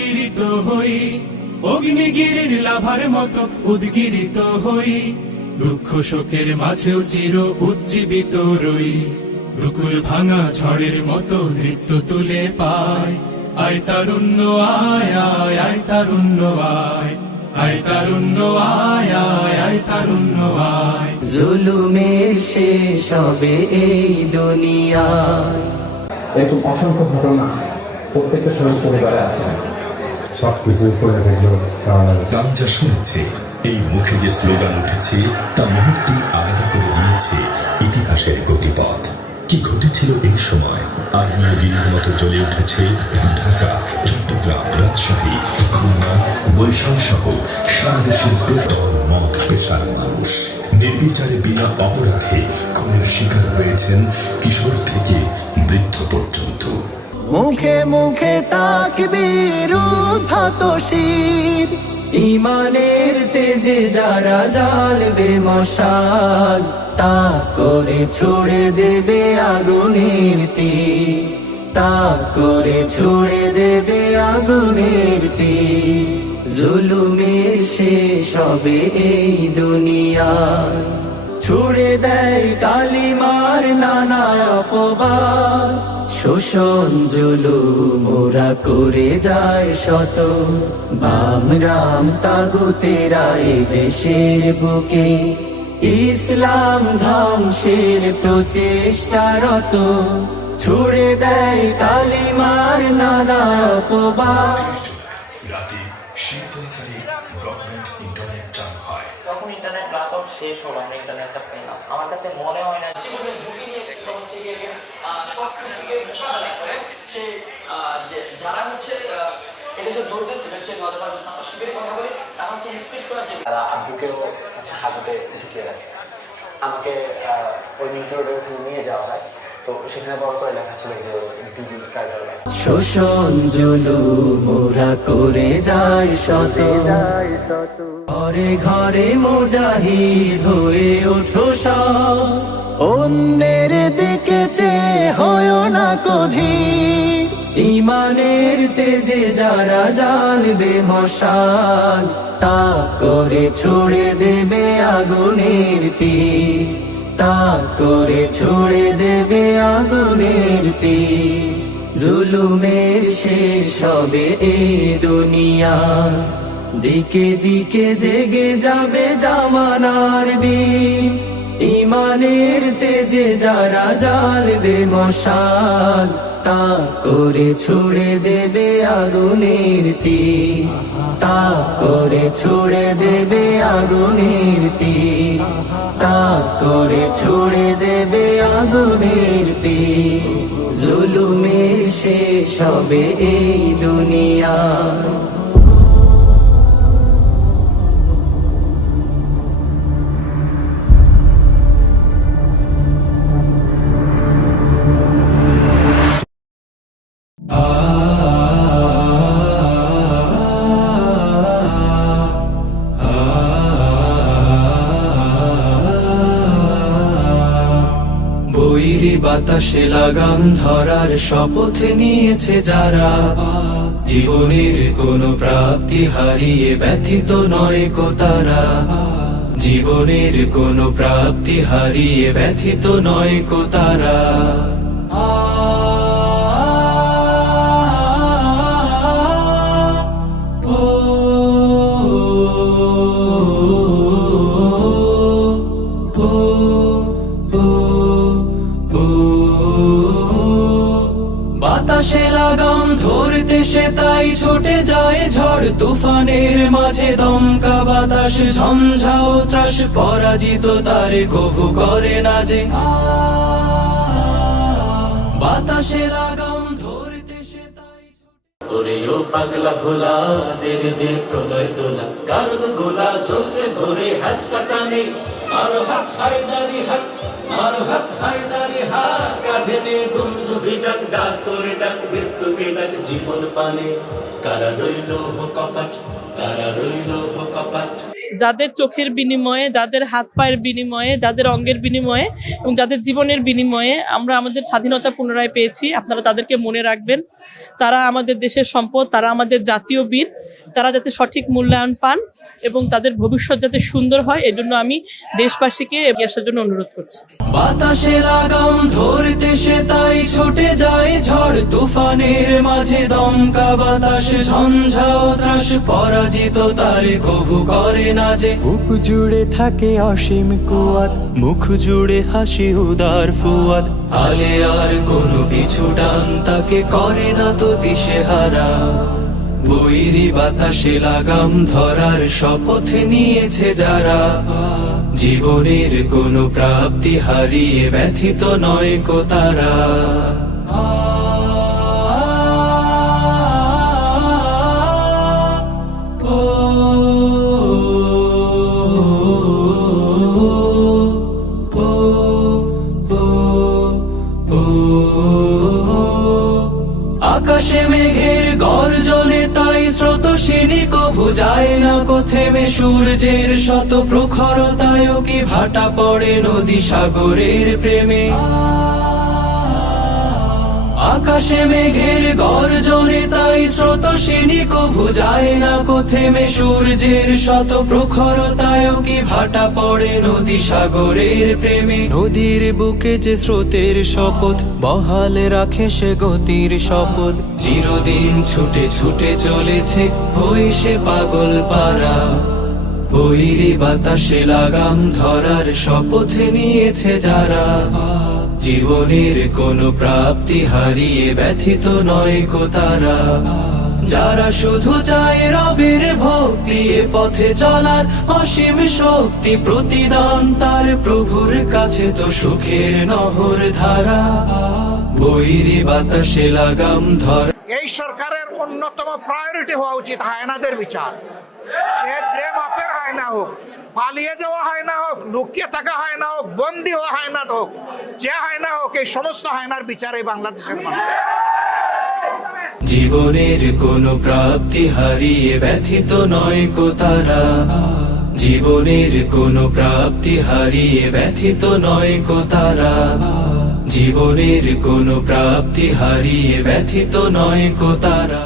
উদ্গিরিত হই, অগ্নিগিরির লাভার মতো উদ্গিরিত হই, দুঃখ শোকের মাঝেও চির উজ্জীবিত রই, দুকুল ভাঙা ঝড়ের মতো নৃত্য তুলে পায়, আয় তারুণ্য আয় আয় আয় তারুণ্য আয়, আয় তারুণ্য আয় আয় আয় তারুণ্য আয়। জুলুমের শেষ হবে এই দুনিয়ায়। এরকম অসংখ্য ঘটনা প্রত্যেকটা শহীদ পরিবারে আছে। সবকিছু করে দেখলো গান যা শুনেছে, এই মুখে যে স্লোগান উঠেছে তা মুহূর্তে আলাদা করে দিয়েছে ইতিহাসের গতিপথ। কি ঘটেছিল এই সময়? আগ্নেয়গিরির মতো জ্বলে উঠেছে ঢাকা, চট্টগ্রাম, রাজশাহী, খুলনা, বরিশাল সহ সারা দেশের বেতন মত পেশার মানুষ। নির্বিচারে বিনা অপরাধে খুনের শিকার হয়েছেন কিশোর থেকে বৃদ্ধ পর্যন্ত। মুখে মুখে তাকবীর উদ্ধাত শির, ইমানের তেজে যারা জ্বালবে মশাল, তা করে ছুড়ে দেবে আগুনের তীর, তা করে ছুড়ে দেবে আগুনের তীর। জুলুমের শেষ হবে এই দুনিয়ায়, ছুড়ে দেয় কালিমার নানা অপবাদ, শোষণ জুলুম ওরা করে যায় শত, বাম রাম তাগুতেরা এ দেশের বুকে ইসলাম ধ্বংসের প্রচেষ্টারত, ছুড়ে দেয় কালিমার নানা অপবাদ। রাতে শীতলকারী ব্রডব্যান্ড ইন্টারনেট চালু হয়। তখন ইন্টারনেট ব্ল্যাকআউট শেষ হলো, আমরা ইন্টারনেটটা পেলাম। আমার কাছে মনে হয় না জীবনের ঝুঁকি নিয়ে হচ্ছে সব কিছুকে মোকাবেলা করে সে যারা হচ্ছে এদেশে জোর দিয়েছিলেন, সে নদীর শিবিরের কথা বলি, তারা হচ্ছে স্পিড করার জন্য তারা আব্বুকেও হচ্ছে হাজতে ঢুকিয়ে রাখে। আমাকে ওই মিন্টু রোডে নিয়ে যাওয়া হয়, তো সেখানে বড় করে লেখা ছিল যে বিবি কার্যালয়। শোষণ জুলুম ওরা করে যায় শত, ঘরে ঘরে মুজাহিদ হয়ে ওঠো সব, অন্যের দিকে চেয়ে হয় না কধীর, ইমানের তেজে যারা জ্বালবে মশাল, তা করে ছুড়ে দেবে আগুনের তীর, তা করে ছুড়ে দেবে আগুনের তীর। জুলুমের শেষ হবে এই দুনিয়া, দিকে দিকে জেগে যাবে জামানার বীর, ইমানের তেজে যারা জ্বালবে মশাল, তা করে ছুড়ে দেবে আগুনের তীর, তা করে ছুড়ে দেবে আগুনের তীর, তা করে ছুড়ে দেবে আগুনের তীর। জুলুমের শেষ হবে এই দুনিয়া। বৈরী বাতাসে লাগাম ধরার শপথ নিয়েছে যারা, জীবনের কোনো প্রাপ্তি হারিয়ে ব্যথিত নয় কো তারা, জীবনের কোনো প্রাপ্তি হারিয়ে ব্যথিত নয় কো তারা। বাতাসে লাগাম ধরতে সে তাই ছুটে যায় ঝড় তুফানের মাঝে, দমকা বাতাস ঝঞ্ঝাও ত্রাস, পরাজিত তারে কভু করে না যে। বাতাসে লাগাম ধরতে সে তাই ওরে ও পাগলা ভোলা, দের দে প্রলয় দোলা, কারদ গোলা চলছে ধরে হাজ কাটানে, মারো হাত হায়দারি হাত, মারো হাত হায়দারি হাত, কাঁধে নে দুন্দুভি ডাক, ডাক করে ডাক মৃত্যুকে ডাক জীবন পানে, কারা রইল হো কপাট, কারা রইল হো কপাট। যাদের চোখের বিনিময়ে, যাদের হাত পায়ের বিনিময়ে, যাদের অঙ্গের বিনিময়ে এবং যাদের জীবনের বিনিময়ে আমরা আমাদের স্বাধীনতা পুনরায় পেয়েছি। আপনারা তাদেরকে মনে রাখবেন। তারা আমাদের দেশের সম্পদ, তারা আমাদের জাতীয় বীর। তারা যাতে সঠিক মূল্যায়ন পান এবং তাদের ভবিষ্যৎ যাতে সুন্দর হয়, এজন্য আমি দেশবাসীকে এগিয়ে আসার জন্য অনুরোধ করছি। বাতাসে লাগাম ধরতে সে তাই ছুটে যায় ঝড় তুফানের মাঝে, দমকা বাতাস ঝঞ্ঝাও ত্রাস, পরাজিত তার কভু করে না যে। বুক জুড়ে থাকে অসীম কুয়াত, মুখ জুড়ে হাসি উদার ফুয়াদ। হালে আর কোনো পিছু ডান তাকে করে না তো দিশেহারা। বৈরী বাতাসে লাগাম ধরার শপথ নিয়েছে যারা, জীবনের কোনো প্রাপ্তি হারিয়ে ব্যথিত নয় কো তারা। আকাশে মেঘের গর্জনে তাই স্রোতস্বিনী কভু যায় না কো থেমে, সূর্যের শত প্রখরতায়ও কি ভাটা পড়ে নদী সাগরের প্রেমে। আকাশে মেঘের গর্জনে তাই স্রোতস্বিনী কভু যায় না কো থেমে, সূর্যের শত প্রখরতায়ও কি ভাটা পড়ে নদী সাগরের প্রেমে। নদীর বুকে যে স্রোতের শপথ, বহাল রাখে সে গতির শপথ। চিরদিন ছুটে ছুটে চলেছে হই সে পাগল পারা, বৈরী বাতাসে লাগাম ধরার শপথ নিয়েছে যারা, জীবনের কোনো প্রাপ্তি হারিয়ে ব্যথিত নয় কো তারা। যারা শুধু চায় রবের ভক্তি, এ পথে চলার অসীম শক্তি, প্রতিদান তার প্রভুর কাছে তো সুখের নহর ধারা। বৈরী বাতাসে লাগাম ধর। এই সরকারের অন্যতম প্রায়োরিটি হওয়া উচিত হায়নাদের বিচার। সে যে মাপের হায়না হোক, পালিয়ে যাওয়া হায়না হোক, লুকিয়ে থাকা হায়না হোক, বন্দী হওয়া হায়না হোক, যে হায়না হোক, এই সমস্ত হায়নার বিচার এই বাংলাদেশের মানুষ। জীবনের কোনো প্রাপ্তি হারিয়ে ব্যথিত নয় কো তারা, জীবনের কোনো প্রাপ্তি হারিয়ে ব্যথিত নয় কো তারা, জীবনের কোনো প্রাপ্তি হারিয়ে ব্যথিত নয় কো তারা।